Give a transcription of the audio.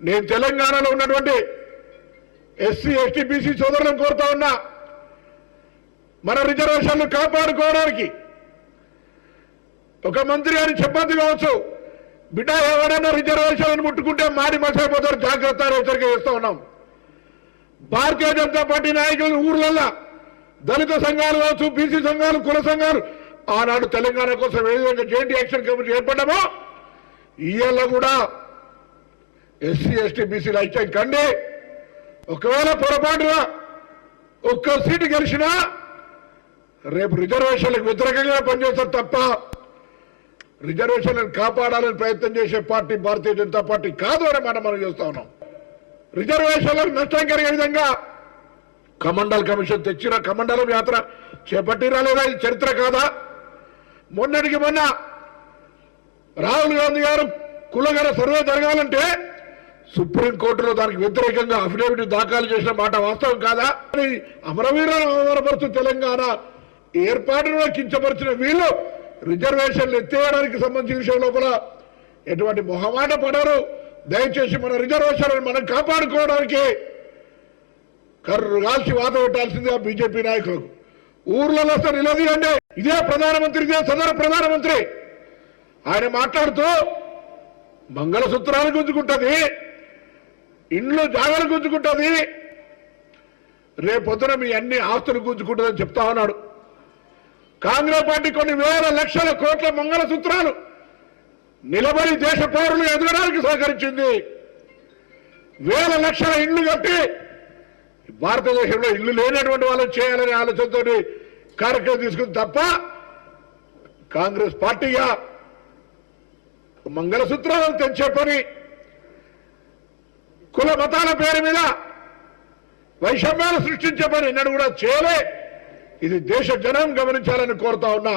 నేను తెలంగాణలో ఉన్నటువంటి ఎస్సీ ఎస్టీ బీసీ సోదరులను కోరుతా ఉన్నా మన రిజర్వేషన్లు కాపాడుకోవడానికి ఒక మంత్రి గారి చెప్పద్దు కావచ్చు బిడ్డ ఎవరైనా రిజర్వేషన్ ముట్టుకుంటే మాడి మసైపోతారు జాగ్రత్త హెచ్చరిక చేస్తూ ఉన్నాం. భారతీయ జనతా పార్టీ నాయకులు ఊర్లల్లా దళిత సంఘాలు కావచ్చు బీసీ సంఘాలు కుల సంఘాలు ఆనాడు తెలంగాణ కోసం ఏ విధంగా జేఎన్టీ యాక్షన్ కమిటీ ఏర్పడ్డామో ఇవాళ కూడా ఎస్సీ ఎస్టీ బీసీలు ఐక్యం కండి. ఒకవేళ పొరపాటున ఒక్క సీటు గెలిచినా రేపు రిజర్వేషన్లకు వ్యతిరేకంగా పనిచేస్తారు తప్ప రిజర్వేషన్లను కాపాడాలని ప్రయత్నం చేసే పార్టీ భారతీయ జనతా పార్టీ కాదు అని మనం మనం చూస్తా ఉన్నాం. రిజర్వేషన్లకు నష్టం కలిగే విధంగా కమండల్ కమిషన్ తెచ్చిన కమండలం యాత్ర చేపట్టిరా లేదా? ఇది చరిత్ర కాదా? మొన్నటికి మొన్న రాహుల్ గాంధీ గారు కులగర సర్వే జరగాలంటే సుప్రీంకోర్టులో దానికి వ్యతిరేకంగా అఫిడవిట్ దాఖలు చేసిన మాట వాస్తవం కాదా? అని అమరవీరులను అవమానపరుచు తెలంగాణ ఏర్పాటును కించపరిచిన వీళ్ళు రిజర్వేషన్లు ఎత్తేయడానికి సంబంధించిన విషయం లోపల ఎటువంటి మొహమాట పడరు. దయచేసి మన రిజర్వేషన్లను మనం కాపాడుకోవడానికి కర్రు కాల్చి వాత పెట్టాల్సిందిగా బీజేపీ నాయకులకు. ఊర్లలో వస్తే నిలదీయండి. ఇదే ప్రధానమంత్రి ఇదే సదరు ప్రధానమంత్రి. ఆయన మాట్లాడుతూ మంగళసూత్రాలు గుంజుకుంటుంది ఇండ్లు జాగలు గుంజుకుంటుంది రేపొద్దున మీ అన్ని ఆస్తులు గుంజుకుంటుందని చెప్తా ఉన్నాడు. కాంగ్రెస్ పార్టీ కొన్ని వేల లక్షల కోట్ల మంగళసూత్రాలు నిలబడి దేశ పౌరులు ఎదగడానికి సహకరించింది. వేల లక్షల ఇళ్ళు కట్టి భారతదేశంలో ఇల్లు లేనటువంటి వాళ్ళని చేయాలనే ఆలోచనతో కార్యక్రమం తీసుకుంది తప్ప కాంగ్రెస్ పార్టీగా మంగళసూత్రాలను తెంచే పని కుల మతాల పేరు మీద వైషమ్యాలు సృష్టించే పని ఎన్నడూ కూడా చేయలే. ఇది దేశ జనం గమనించాలని కోరుతా ఉన్నా.